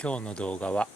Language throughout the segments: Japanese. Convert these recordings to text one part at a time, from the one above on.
今日の動画は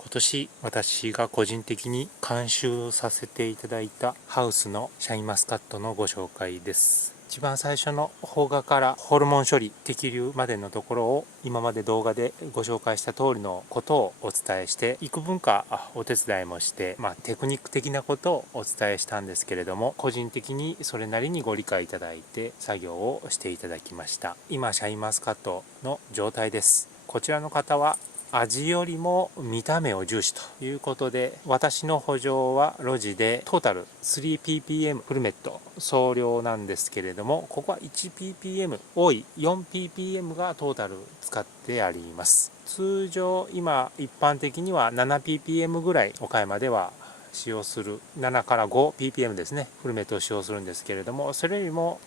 今年私が個人的に監修させていただいたハウスのシャインマスカットのご紹介です。一番最初の邦画からホルモン処理適流までのところを今まで動画でご紹介した通りのことをお伝えして幾分かお手伝いもして、テクニック的なことをお伝えしたんですけれども、個人的にそれなりにご理解いただいて作業をしていただきました。今シャインマスカットの状態です。こちらの方は味よりも見た目を重視ということで、私の補助はロジでトータル 3ppm フルメット総量なんですけれども、ここは 1ppm 多い 4ppm がトータル使ってあります。通常今一般的には 7ppm ぐらい岡山では使用する7から 5ppm ですね、フルメットを使用するんですけれども、それよりも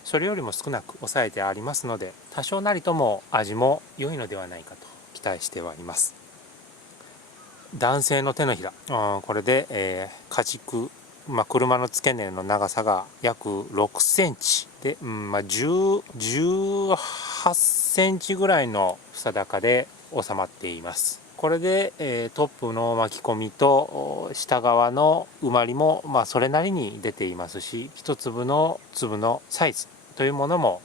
少なく抑えてありますので、多少なりとも味も良いのではないかと期待してはいます。男性の手のひら、これで、家畜、車の付け根の長さが約6センチで、18センチぐらいの房高で収まっています。これで、トップの巻き込みと下側の埋まりも、それなりに出ていますし、一粒の粒のサイズというものも、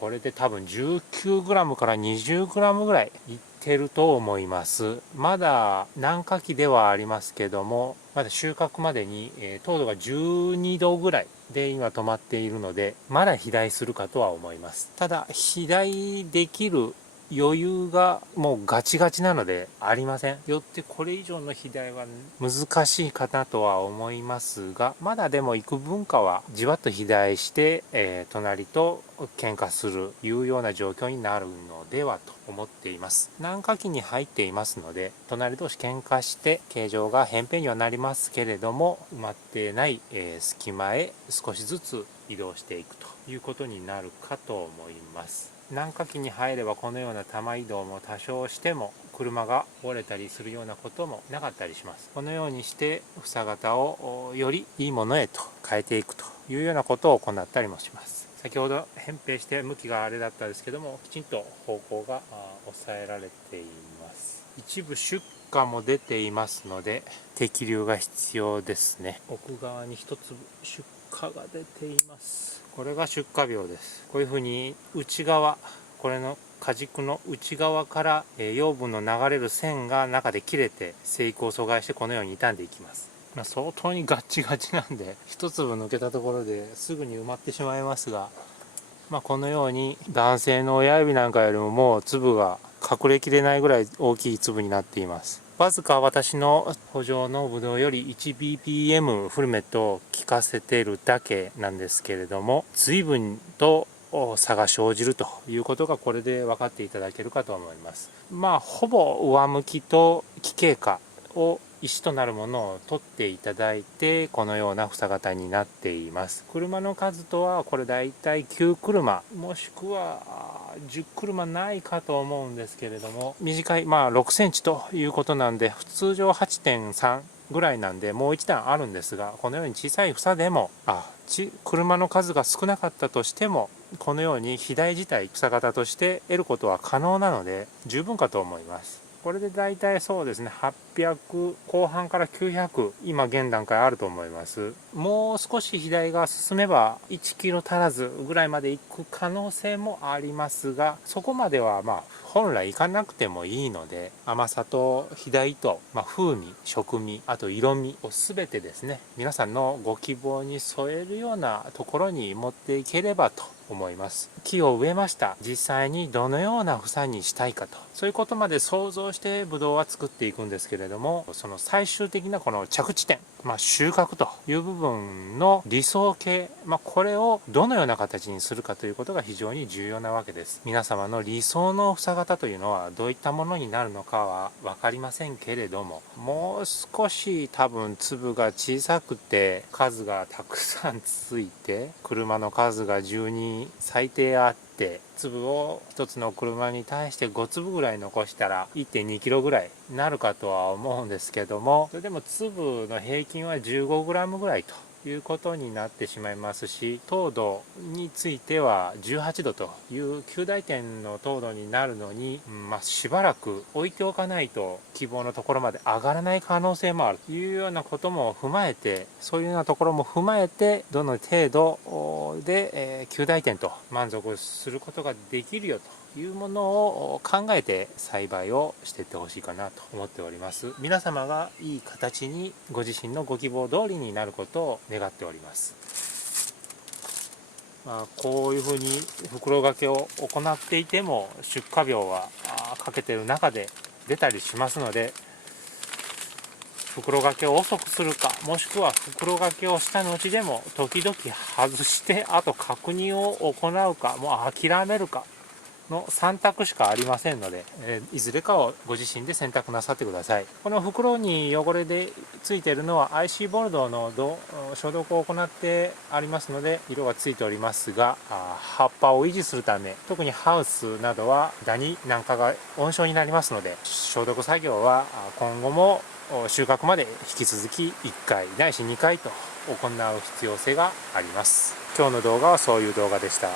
これで多分 19g から 20g ぐらいいってると思います。まだ軟化期ではありますけども、まだ収穫までに、糖度が12度ぐらいで今止まっているので、まだ肥大するかとは思います。ただ肥大できる余裕がもうガチガチなのでありません。よってこれ以上の肥大は難しいかなとは思いますが、まだでも幾分かはじわっと肥大して、隣と喧嘩するいうような状況になるのではと思っています。軟化期に入っていますので、隣同士喧嘩して形状が扁平にはなりますけれども、埋まってない、隙間へ少しずつ移動していくということになるかと思います。軟化期に入ればこのような玉移動も多少しても車が折れたりするようなこともなかったりします。このようにして房型をよりいいものへと変えていくというようなことを行ったりもします。先ほど扁平して向きがあれだったんですけども、きちんと方向が抑えられています。一部出荷も出ていますので適流が必要ですね。奥側に一粒出荷が出ています。これが出荷病です。こういうふうに内側、これの果軸の内側から養分の流れる線が中で切れて生育を阻害してこのように傷んでいきます。相当にガッチガチなんで一粒抜けたところですぐに埋まってしまいますが、このように男性の親指なんかよりももう粒が隠れきれないぐらい大きい粒になっています。わずか私の補助のブドウより 1ppm フルメットを効かせているだけなんですけれども、随分と差が生じるということがこれで分かっていただけるかと思います。ほぼ上向きと奇形化を石となるものを取っていただいてこのような房型になっています。車の数とはこれだいたい9車もしくは10車ないかと思うんですけれども、短い6センチということなんで、通常 8.3ぐらいなんでもう1段あるんですが、このように小さい房でも車の数が少なかったとしてもこのように肥大自体房型として得ることは可能なので十分かと思います。これでだいたいそうですね、800後半から900今現段階あると思います。もう少し肥大が進めば1キロ足らずぐらいまでいく可能性もありますが、そこまでは本来いかなくてもいいので、甘さと肥大と、風味、食味、あと色味を全てですね、皆さんのご希望に添えるようなところに持っていければと思います。木を植えました。実際にどのような房にしたいかと、そういうことまで想像してブドウは作っていくんですけれども、その最終的なこの着地点、収穫という部分の理想形、これをどのような形にするかということが非常に重要なわけです。皆様の理想の房型というのはどういったものになるのかは分かりませんけれども、もう少し多分粒が小さくて数がたくさんついて車の数が12最低あって、粒を1つの車に対して5粒ぐらい残したら 1.2 キロぐらいになるかとは思うんですけども、それでも粒の平均は 15g ぐらいということになってしまいますし、糖度については18度という及第点の糖度になるのに、しばらく置いておかないと希望のところまで上がらない可能性もあるというようなことも踏まえて、そういうようなところも踏まえて、どの程度で及第点と満足することができるよというものを考えて栽培をしていってほしいかなと思っております。皆様がいい形にご自身のご希望通りになることを願っております。こういうふうに袋掛けを行っていても出荷病はかけてる中で出たりしますので、袋掛けを遅くするか、もしくは袋掛けをした後でも時々外してあと確認を行うか、もう諦めるかの3択しかありませんので、いずれかをご自身で選択なさってください。この袋に汚れでついているのは IC ボルドーの消毒を行ってありますので色がついておりますが、葉っぱを維持するため、特にハウスなどはダニなんかが温床になりますので、消毒作業は今後も収穫まで引き続き1回ないし2回と行う必要性があります。今日の動画はそういう動画でした。